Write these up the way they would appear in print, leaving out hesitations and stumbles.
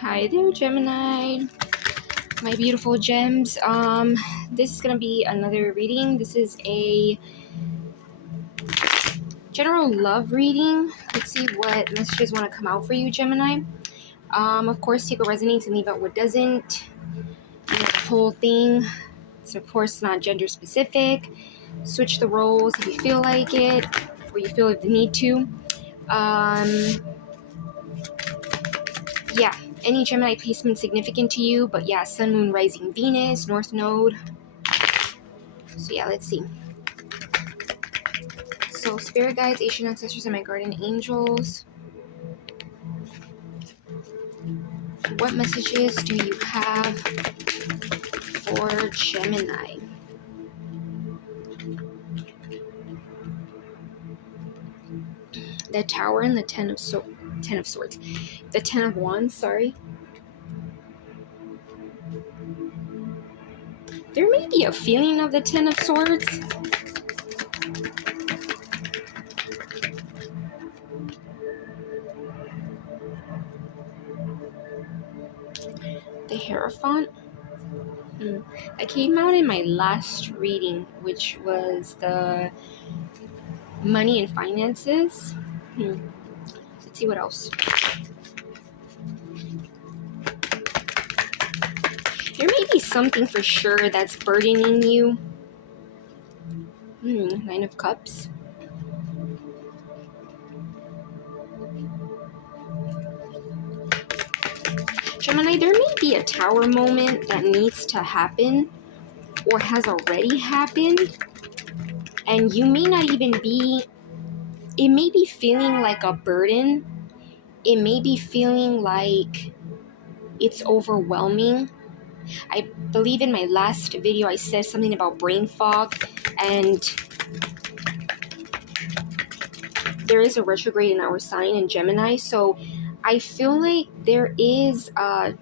Hi there, Gemini, my beautiful gems. This is gonna be another reading. This is a general love reading. Let's see what messages want to come out for you, Gemini. Of course, take what resonates and leave out what doesn't. The whole thing. It's of course not gender specific. Switch the roles if you feel like it, or you feel like the need to. Yeah, any Gemini placement significant to you, but yeah, Sun, Moon, Rising, Venus, North Node. So yeah, let's see. So spirit guides, ancient ancestors, and my guardian angels. What messages do you have for Gemini? The Tower and the Ten of Swords. The Ten of Wands, sorry. There may be a feeling of the Ten of Swords. The Hierophant. That came out in my last reading, which was the money and finances. Let's see what else. There may be something for sure that's burdening you. Nine of Cups. Gemini, there may be a tower moment that needs to happen or has already happened, and you may not even be, it may be feeling like a burden. It may be feeling like it's overwhelming. I believe in my last video I said something about brain fog, and there is a retrograde in our sign in Gemini, so I feel like there is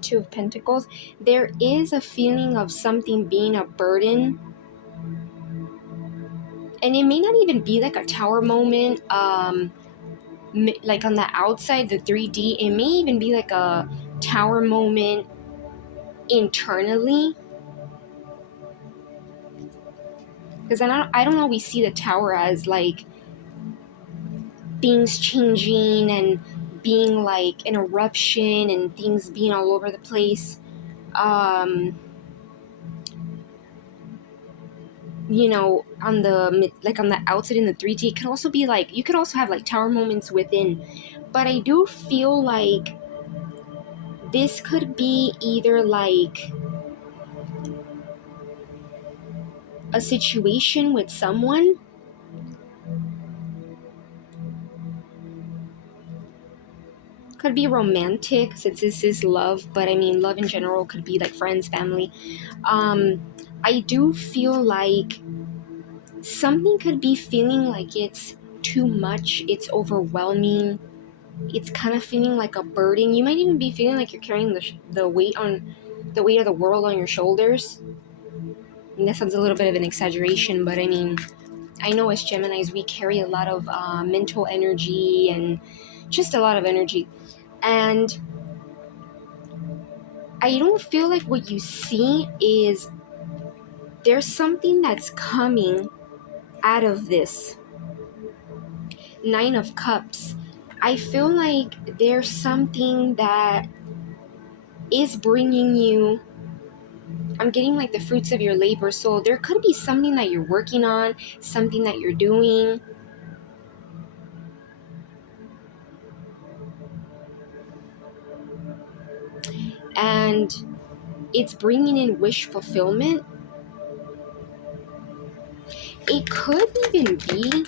Two of Pentacles. There is a feeling of something being a burden, and it may not even be like a tower moment. Like on the outside, the 3D, it may even be like a tower moment internally. Because I don't always see the tower as like things changing and being like an eruption and things being all over the place. You know, on the outside in the 3D, it could also be like, you could also have like tower moments within. But I do feel like this could be either like a situation with someone, could be romantic since this is love, but I mean love in general could be like friends, family. I do feel like something could be feeling like it's too much, it's overwhelming, it's kind of feeling like a burden. You might even be feeling like you're carrying the weight of the world on your shoulders. I mean, that sounds a little bit of an exaggeration, but I mean, I know as Geminis we carry a lot of mental energy and just a lot of energy, and I don't feel like what you see is there's something that's coming out of this. Nine of Cups. I feel like there's something that is bringing you, I'm getting like the fruits of your labor. So there could be something that you're working on, something that you're doing. And it's bringing in wish fulfillment. It could even be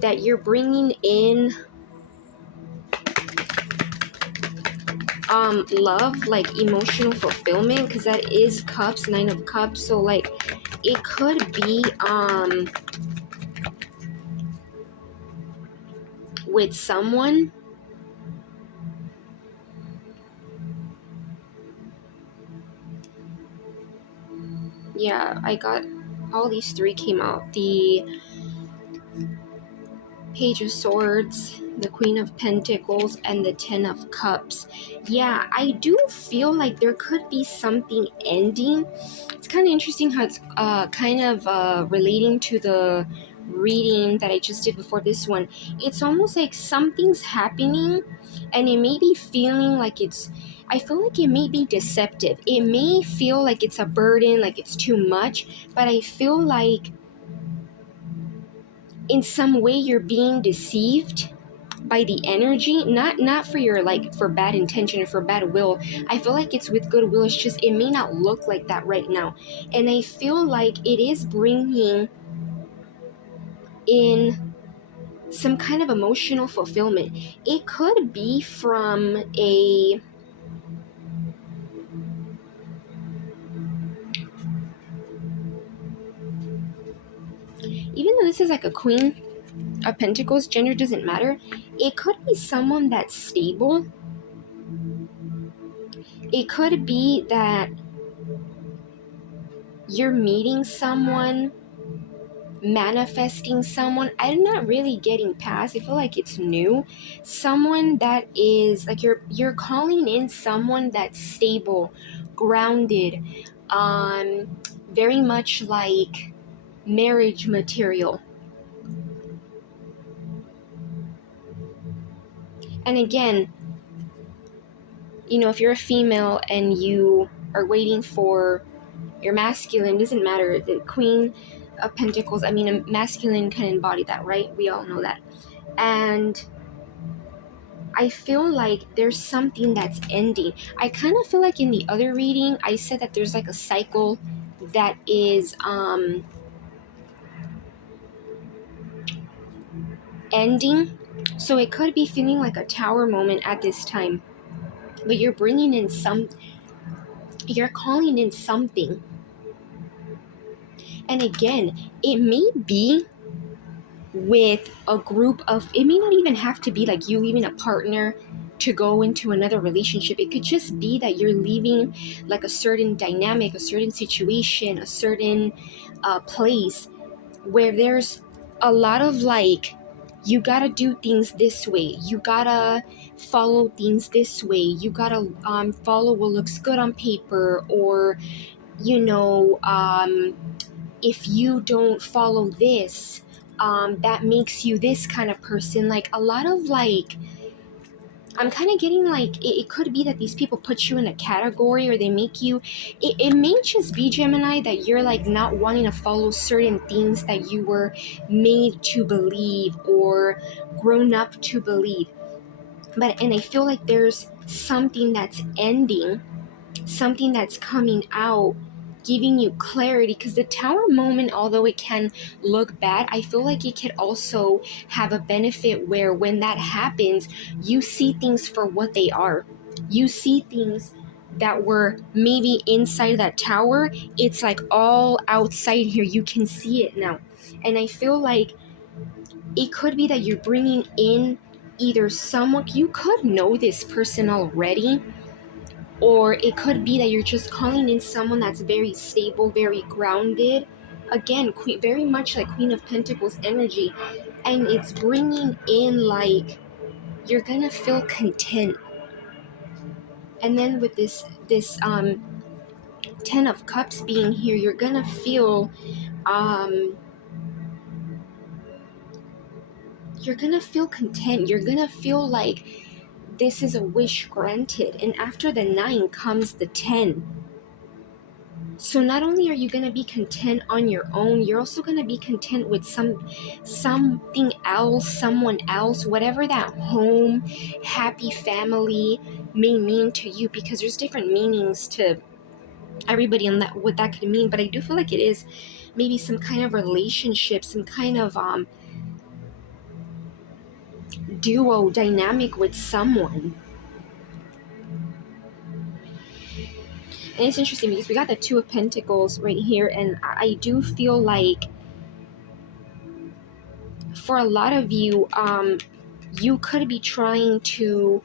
that you're bringing in love, like emotional fulfillment, because that is Cups, Nine of Cups. So like it could be with someone. Yeah, I got all these three came out. The Page of Swords, the Queen of Pentacles and the Ten of Cups. Yeah, I do feel like there could be something ending. It's kind of interesting how it's kind of relating to the reading that I just did before this one. It's almost like something's happening and it may be feeling like it's, I feel like it may be deceptive. It may feel like it's a burden, like it's too much, but I feel like in some way you're being deceived by the energy, not for your, like, for bad intention or for bad will. I feel like it's with goodwill. It's just it may not look like that right now, and I feel like it is bringing in some kind of emotional fulfillment. It could be from a, even though this is like a Queen of Pentacles, gender doesn't matter. It could be someone that's stable. It could be that you're meeting someone, manifesting someone. I'm not really getting past. I feel like it's new. Someone that is like you're calling in someone that's stable, grounded, very much like marriage material. And again, you know, if you're a female and you are waiting for your masculine, doesn't matter, the Queen of Pentacles, I mean, a masculine can embody that, right? We all know that. And I feel like there's something that's ending. I kind of feel like in the other reading, I said that there's like a cycle that is ending. So it could be feeling like a tower moment at this time. But you're bringing in you're calling in something. And again, it may be with a group of, it may not even have to be like you leaving a partner to go into another relationship. It could just be that you're leaving like a certain dynamic, a certain situation, a certain place where there's a lot of like, you gotta do things this way, you gotta follow things this way, you gotta follow what looks good on paper, or you know, if you don't follow this, that makes you this kind of person. Like a lot of like, I'm kind of getting like, it could be that these people put you in a category, or they make you, it may just be, Gemini, that you're like not wanting to follow certain things that you were made to believe or grown up to believe. But, and I feel like there's something that's ending, something that's coming out, giving you clarity, because the tower moment, although it can look bad, I feel like it could also have a benefit where when that happens, you see things for what they are. You see things that were maybe inside that tower, it's like all outside here, you can see it now. And I feel like it could be that you're bringing in either someone, you could know this person already, or it could be that you're just calling in someone that's very stable, very grounded. Again, very much like Queen of Pentacles energy. And it's bringing in like, you're gonna feel content. And then with this Ten of Cups being here, you're gonna feel content. You're gonna feel like this is a wish granted. And after the 9 comes the 10. So not only are you going to be content on your own, you're also going to be content with something else, someone else, whatever that home, happy family may mean to you, because there's different meanings to everybody and that what that could mean. But I do feel like it is maybe some kind of relationship, some kind of duo dynamic with someone. And it's interesting because we got the Two of Pentacles right here, and I do feel like for a lot of you, you could be trying to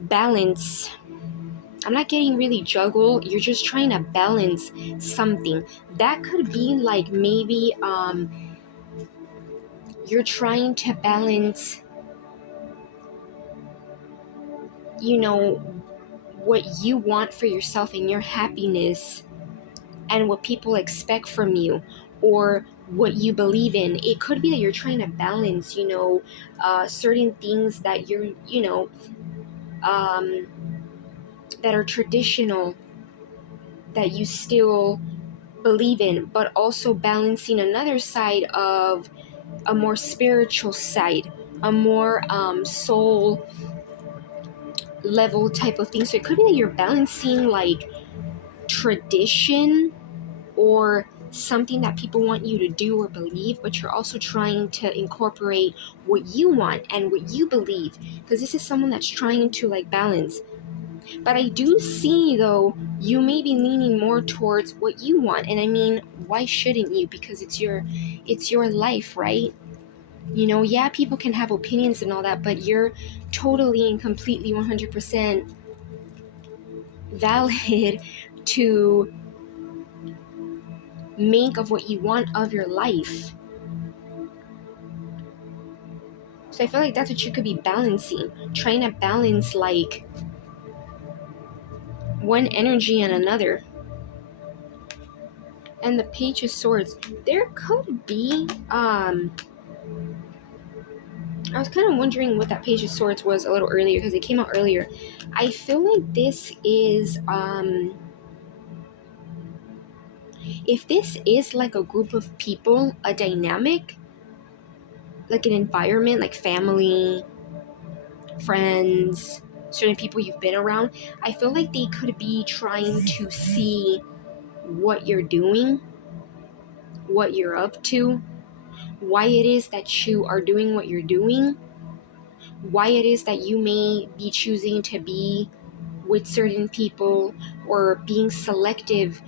balance. I'm not getting really juggle. You're just trying to balance something. That could be like maybe you're trying to balance you know, what you want for yourself and your happiness and what people expect from you, or what you believe in. It could be that you're trying to balance, certain things that um, that are traditional, that you still believe in, but also balancing another side of a more spiritual side, a more soul level type of thing. So it could be that you're balancing like tradition or something that people want you to do or believe, but you're also trying to incorporate what you want and what you believe, because this is someone that's trying to like balance. But I do see, though, you may be leaning more towards what you want. And I mean, why shouldn't you? Because it's your life, right? Yeah, people can have opinions and all that, but you're totally and completely 100% valid to make of what you want of your life. So I feel like that's what you could be balancing, trying to balance like one energy and another. And the Page of Swords, there could be I was kind of wondering what that Page of Swords was a little earlier, because it came out earlier. I feel like this is if this is like a group of people, a dynamic, like an environment, like family, friends, certain people you've been around, I feel like they could be trying to see what you're doing, what you're up to, why it is that you are doing what you're doing, why it is that you may be choosing to be with certain people or being selective.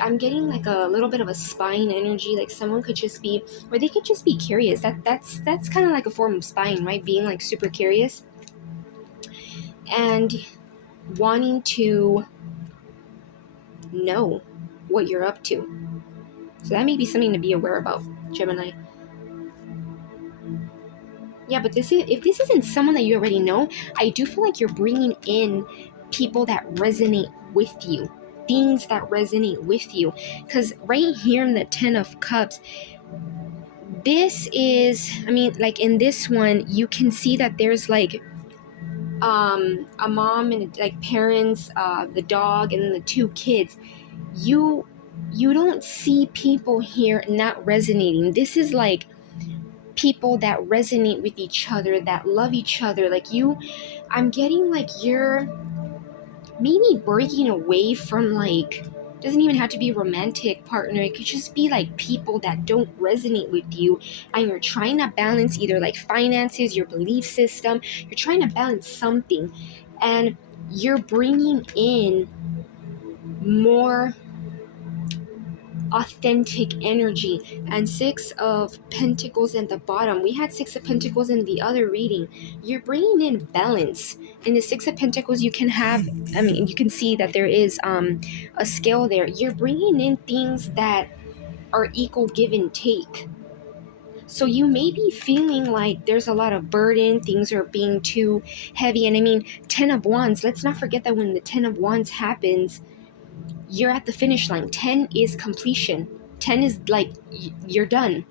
I'm getting like a little bit of a spying energy, like someone could just be, or they could just be curious. That's kind of like a form of spying, right? Being like super curious and wanting to know what you're up to. So that may be something to be aware about, Gemini. Yeah, but if this isn't someone that you already know, I do feel like you're bringing in people that resonate with you, things that resonate with you. Because right here in the Ten of Cups, this is, I mean, like in this one, you can see that there's like a mom and like parents, the dog, and the two kids. You don't see people here not resonating. This is like people that resonate with each other, that love each other. Like I'm getting like you're maybe breaking away from, like, doesn't even have to be a romantic partner, it could just be like people that don't resonate with you, and you're trying to balance either like finances, your belief system, you're trying to balance something, and you're bringing in more authentic energy. And Six of Pentacles at the bottom, we had Six of Pentacles in the other reading. You're bringing in balance. In the Six of Pentacles, you can have, I mean, you can see that there is a scale there. You're bringing in things that are equal give and take. So you may be feeling like there's a lot of burden, things are being too heavy. And I mean, Ten of Wands, let's not forget that when the Ten of Wands happens, you're at the finish line. 10 is completion. 10 is like you're done.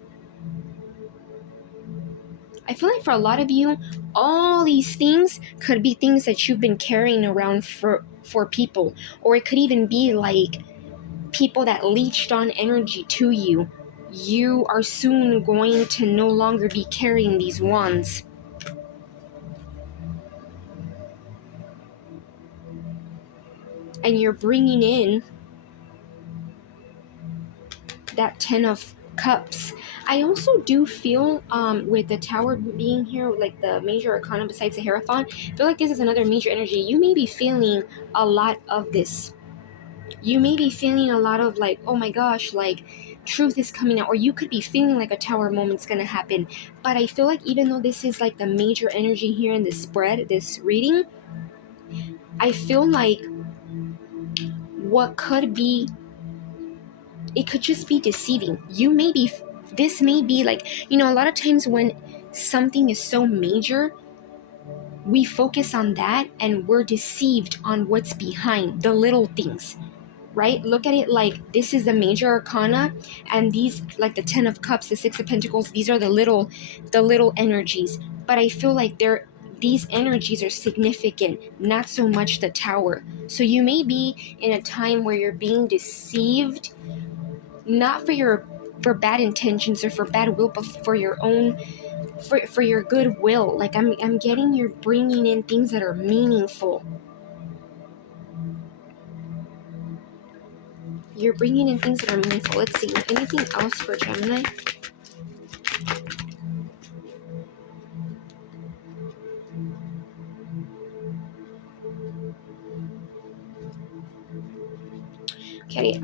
I feel like for a lot of you, all these things could be things that you've been carrying around for people, or it could even be like people that leached on energy to you. You are soon going to no longer be carrying these wands. And you're bringing in that Ten of Cups. I also do feel with the Tower being here, like the major arcana besides the Hierophant, I feel like this is another major energy. You may be feeling a lot of this. You may be feeling a lot of like, oh my gosh, like truth is coming out, or you could be feeling like a Tower moment's gonna happen. But I feel like even though this is like the major energy here in this spread, this reading, I feel like what could be, it could just be deceiving. This may be like, a lot of times when something is so major, we focus on that and we're deceived on what's behind the little things, right? Look at it like this is the major arcana, and these, like the 10 of cups, the 6 of pentacles, these are the little energies. But I feel like these energies are significant, not so much the tower. So you may be in a time where you're being deceived, not for bad intentions or for bad will, but for your own, for your goodwill. Like I'm getting, you're bringing in things that are meaningful. You're bringing in things that are meaningful. Let's see, anything else for Gemini? Okay,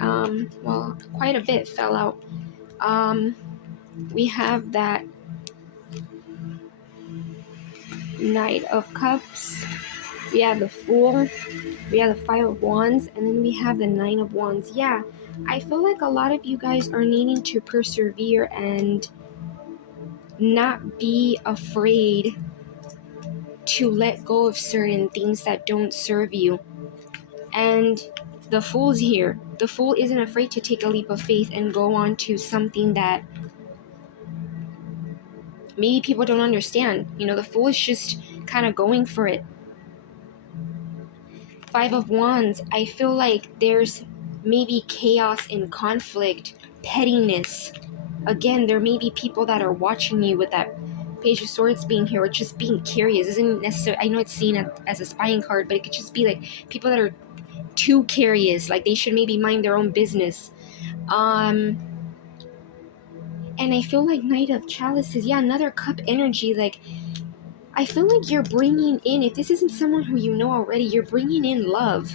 well, quite a bit fell out. We have that Knight of Cups. We have the Fool. We have the Five of Wands, and then we have the Nine of Wands. Yeah, I feel like a lot of you guys are needing to persevere and not be afraid to let go of certain things that don't serve you. And the Fool's here. The Fool isn't afraid to take a leap of faith and go on to something that maybe people don't understand. The Fool is just kind of going for it. Five of Wands, I feel like there's maybe chaos and conflict, pettiness. Again, there may be people that are watching you with that Page of Swords being here, or just being curious. Isn't necessarily, I know it's seen as a spying card, but it could just be like people that are too curious, like they should maybe mind their own business. And I feel like Knight of Chalices, yeah, another cup energy. Like, I feel like you're bringing in, if this isn't someone who you know already, you're bringing in love.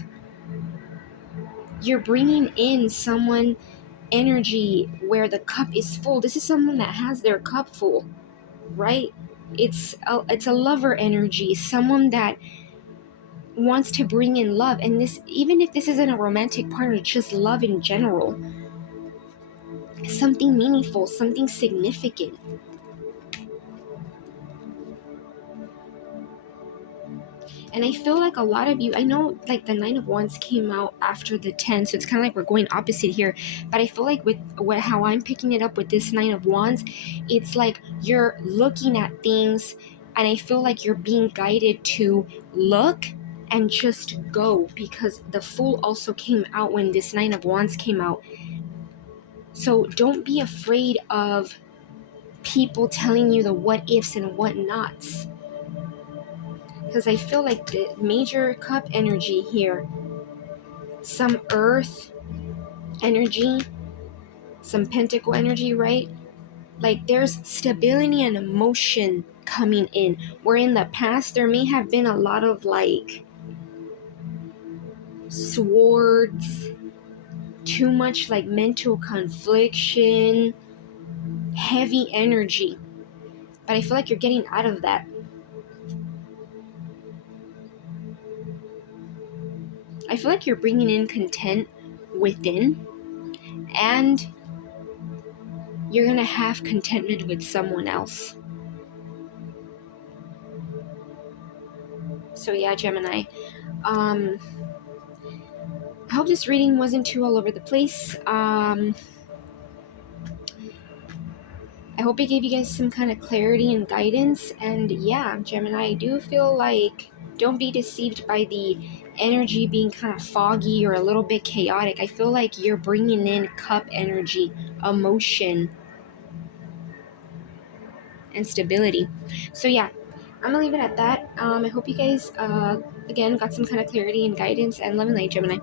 You're bringing in someone energy where the cup is full. This is someone that has their cup full, right? It's a lover energy, someone that wants to bring in love. And this, even if this isn't a romantic partner, it's just love in general, something meaningful, something significant. And I feel like a lot of you, I know like the Nine of Wands came out after the 10, so it's kind of like we're going opposite here. But I feel like with how I'm picking it up with this Nine of Wands, it's like you're looking at things, and I feel like you're being guided to look and just go, because the Fool also came out when this Nine of Wands came out. So don't be afraid of people telling you the what ifs and what nots, because I feel like the major cup energy here, some earth energy, some pentacle energy, right? Like there's stability and emotion coming in, where in the past there may have been a lot of like swords, too much like mental confliction, heavy energy. But I feel like you're getting out of that. I feel like you're bringing in content within, and you're gonna have contentment with someone else. So yeah, Gemini. I hope this reading wasn't too all over the place. I hope it gave you guys some kind of clarity and guidance. And yeah, Gemini, I do feel like don't be deceived by the energy being kind of foggy or a little bit chaotic. I feel like you're bringing in cup energy, emotion, and stability. So yeah, I'm gonna leave it at that. I hope you guys again got some kind of clarity and guidance, and love and light, Gemini.